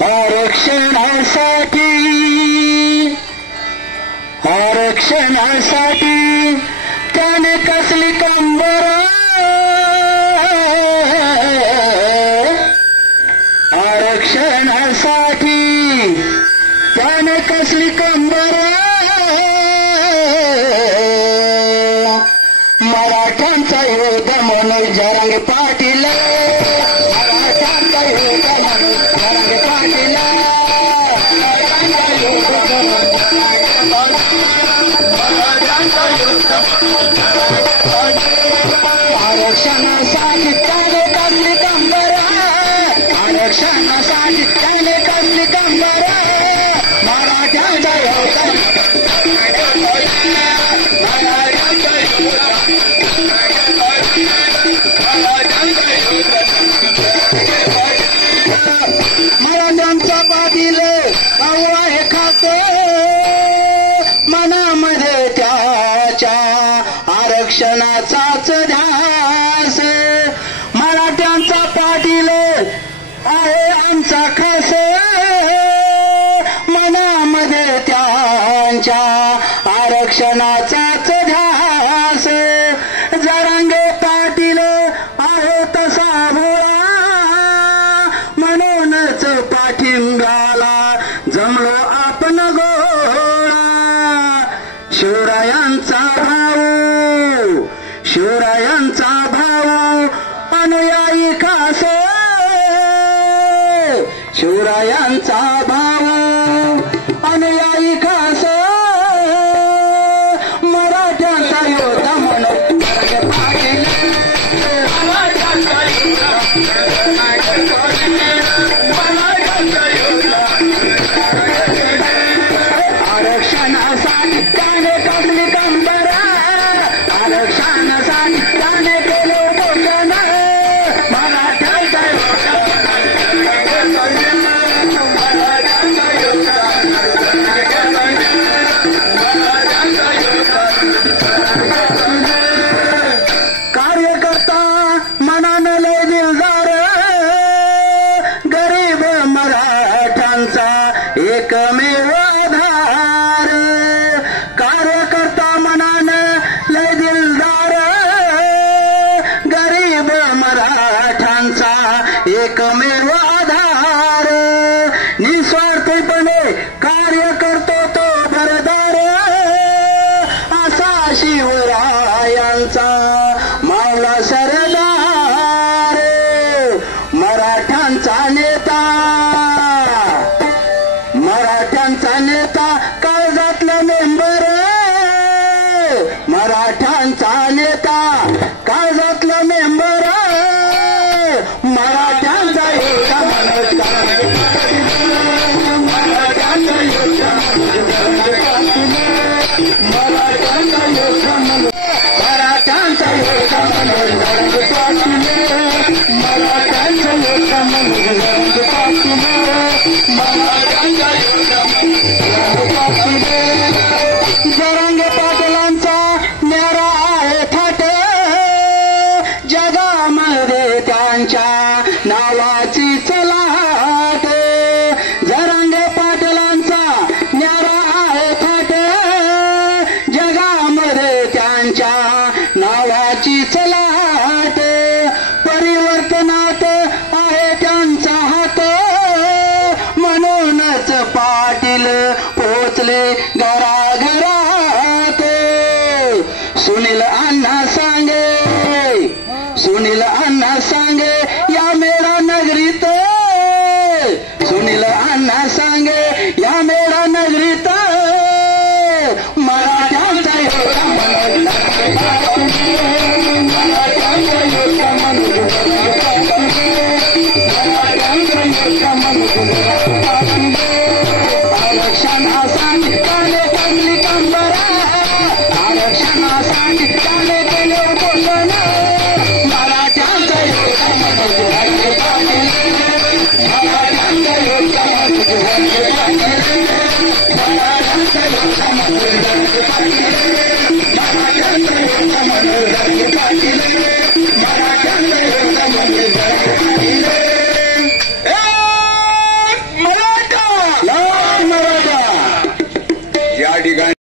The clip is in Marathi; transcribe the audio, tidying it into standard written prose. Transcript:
आरक्षणासाठी त्याने कसली कंबर, आरक्षणासाठी त्याने कसली कंबर, मराठ्यांचा योद्धा मनोज जरांगे पाटील, मराठ्यांचा योद्धा मनोज जरांगे पाटील, आरक्षणासाठी त्याने कसली कंबर, आरक्षणासाठी त्याने कसली कंबर, मराठ्यांचा योद्धा मराठ्यांचा पाटील कावळा हे खातो, मनामध्ये त्याच्या आरक्षणाचाच ध्यास, मराठ्यांचा पाटील आहे आमचा खास, मनामध्ये त्यांच्या आरक्षणाचाच ध्यास, जरांगे पाटील आहे तसा भोळा, म्हणूनच पाठिंब्याला जमलो आपण गोळा, शिवरायांचा भाऊ, शिवरायांचा भाऊ अनुयायी खास, शिवरायांचा भाऊ अनुयायी खास, मराठ्यांचा योद्धा मनोज जरांगे पाटील, आरक्षणासाठी त्याने कसली कंबर, आरक्षणासाठी त्याने केले घोषण, मराठ्यांचा कार्यकर्ता मनानं लय दिलदार, गरीब मराठ्यांचा एकमेव आधार, कार्यकर्ता मनानं लय दिलदार, गरीब मराठ्यांचा एकमेव आधार, निस्वार्थीपणे कार्य करतो तो भरदार, असा शिवरायांचा मावला सरदार, मराठ्यांचा नेता, मराठ्यांचा नेता काळजातला मेंबर, मराठ्यांचा नेता काळजातला मेंबर, मराठ्यांचा योद्धा मनोज जरांगे पाटील, मराठ्यांचा योद्धा मनोज जरांगे पाटील, मराठ्यांचा योद्धा मनोज, मराठ्यांचा योद्धा मनोज जरांगे पाटील, मराठ्यांचा योद्धा मनोज जरांगे पाटील, मराठ्यांचा योद्धा मनोज जरांगे पाटील, जरांगे पाटलांचा न्यारा आहे थाट, जगामध्ये त्यांच्या नावाची चलाट, जरांगे पाटलांचा न्यारा आहे थाट, जगामध्ये त्यांच्या नावाची चलाट, परिवर्तनात आहे त्यांचा हात, म्हणूनच पाटील पोचले घराघरात, सुनील अण्णा सांगे, सुनील अण्णा सांगे या मेळा नगरीत, सुनील अण्णा सांगे या मेळा नगरीत, मराठ्यांचा योद्धा मनोज जरांगे पाटील, मराठ्यांचा योद्धा मनोज जरांगे पाटील, मराठ्यांचा योद्धा मनोज जरांगे पाटील, आरक्षणासाठी त्याने कसली कंबर, आरक्षणासाठी त्याने केले घोषण, मराठ्यांचा योद्धा मनोज जरांगे पाटील, मराठ्यांचा योद्धा मनोज जरांगे पाटील, मराठ्यांचा योद्धा मनोज जरांगे पाटील, मराठ्यांचा योद्धा मनोज जरांगे पाटील, मराठ्यांचा योद्धा मनोज जरांगे पाटील, ठिकाणी